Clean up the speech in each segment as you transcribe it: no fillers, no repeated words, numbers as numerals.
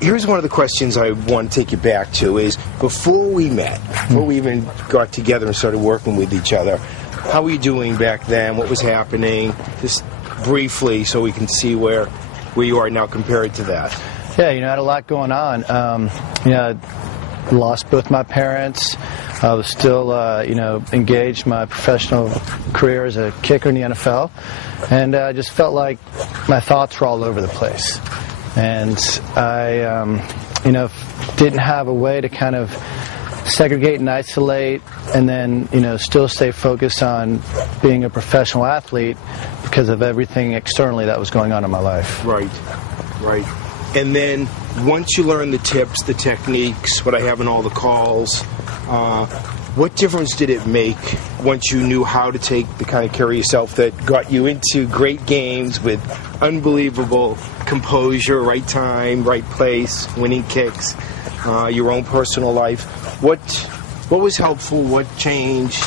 here's one of the questions I want to take you back to is, before we met, before we even got together and started working with each other, how were you doing back then? What was happening? Just briefly, so we can see where you are now compared to that. Yeah, I had a lot going on. I lost both my parents. I was still, engaged in my professional career as a kicker in the NFL, and I just felt like my thoughts were all over the place. And I, didn't have a way to kind of segregate and isolate and then, still stay focused on being a professional athlete because of everything externally that was going on in my life. Right. And then once you learn the tips, the techniques, what I have in all the calls, what difference did it make once you knew how to take the kind of care of yourself that got you into great games with unbelievable composure, right time, right place, winning kicks, your own personal life? What was helpful? What changed?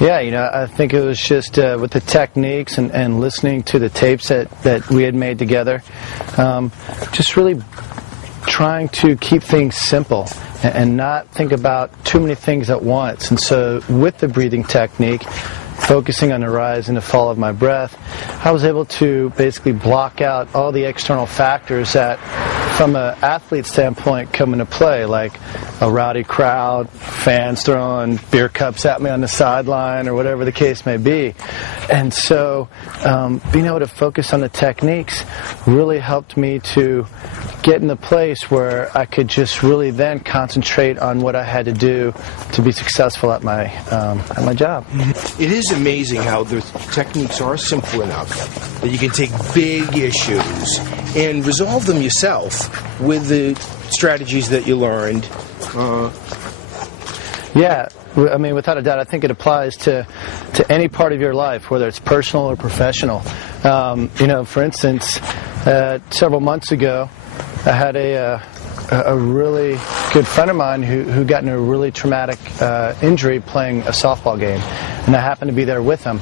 Yeah, I think it was just with the techniques and listening to the tapes that we had made together, just really trying to keep things simple and not think about too many things at once. And so with the breathing technique, focusing on the rise and the fall of my breath, I was able to basically block out all the external factors that, from an athlete standpoint, come into play, like a rowdy crowd, fans throwing beer cups at me on the sideline, or whatever the case may be. And so being able to focus on the techniques really helped me to get in the place where I could just really then concentrate on what I had to do to be successful at my job. It is amazing how the techniques are simple enough that you can take big issues and resolve them yourself with the strategies that you learned. Yeah, I mean, without a doubt, I think it applies to any part of your life, whether it's personal or professional. For instance, several months ago, I had a really good friend of mine who got in a really traumatic injury playing a softball game, and I happened to be there with him.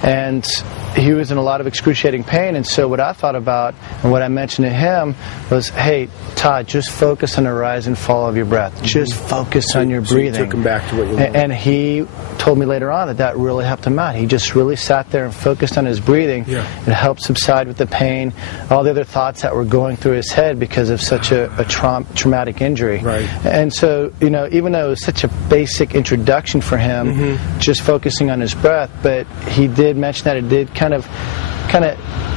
And he was in a lot of excruciating pain, and so what I thought about and what I mentioned to him was, hey, Todd, just focus on the rise and fall of your breath. Just focus on your breathing. So you took him back to what you wanted. And he told me later on that really helped him out. He just really sat there and focused on his breathing. Yeah. It helped subside with the pain, all the other thoughts that were going through his head because of such a traumatic injury. Right. And so, even though it was such a basic introduction for him, just focusing on his breath, but he did mention that it did kind of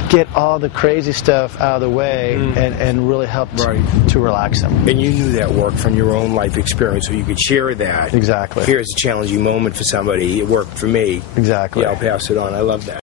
get all the crazy stuff out of the way and really helped to relax him. And you knew that worked from your own life experience, so you could share that. Exactly. Here's a challenging moment for somebody. It worked for me. Exactly. Yeah, I'll pass it on. I love that.